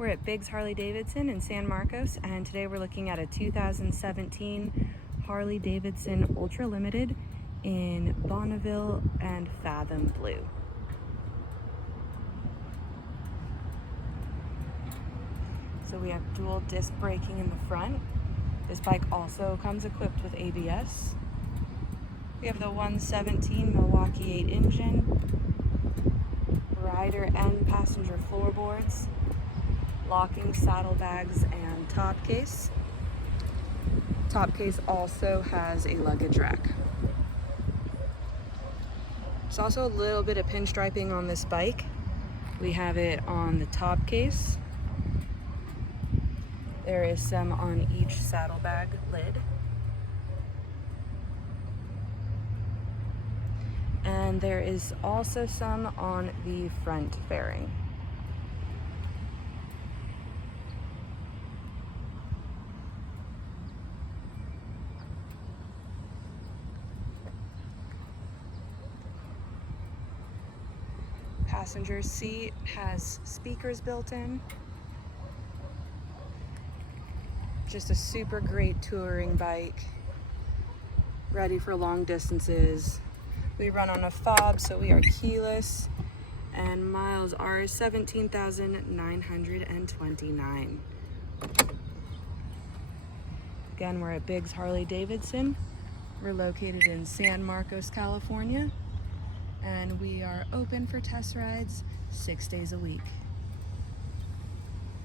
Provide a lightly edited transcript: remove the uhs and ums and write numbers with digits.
We're at Biggs Harley Davidson in San Marcos, and today we're looking at a 2017 Harley Davidson Ultra Limited in Bonneville and Fathom Blue. So we have dual disc braking in the front. This bike also comes equipped with ABS. We have the 117 Milwaukee 8 engine, rider and passenger floorboards, locking saddlebags and top case. Top case also has a luggage rack. There's also a little bit of pinstriping on this bike. We have it on the top case. There is some on each saddlebag lid. And there is also some on the front fairing. Passenger seat has speakers built in. Just a super great touring bike, ready for long distances. We run on a fob, so we are keyless, and miles are 17,929. Again, we're at Biggs Harley Davidson. We're located in San Marcos, California, and we are open for test rides 6 days a week.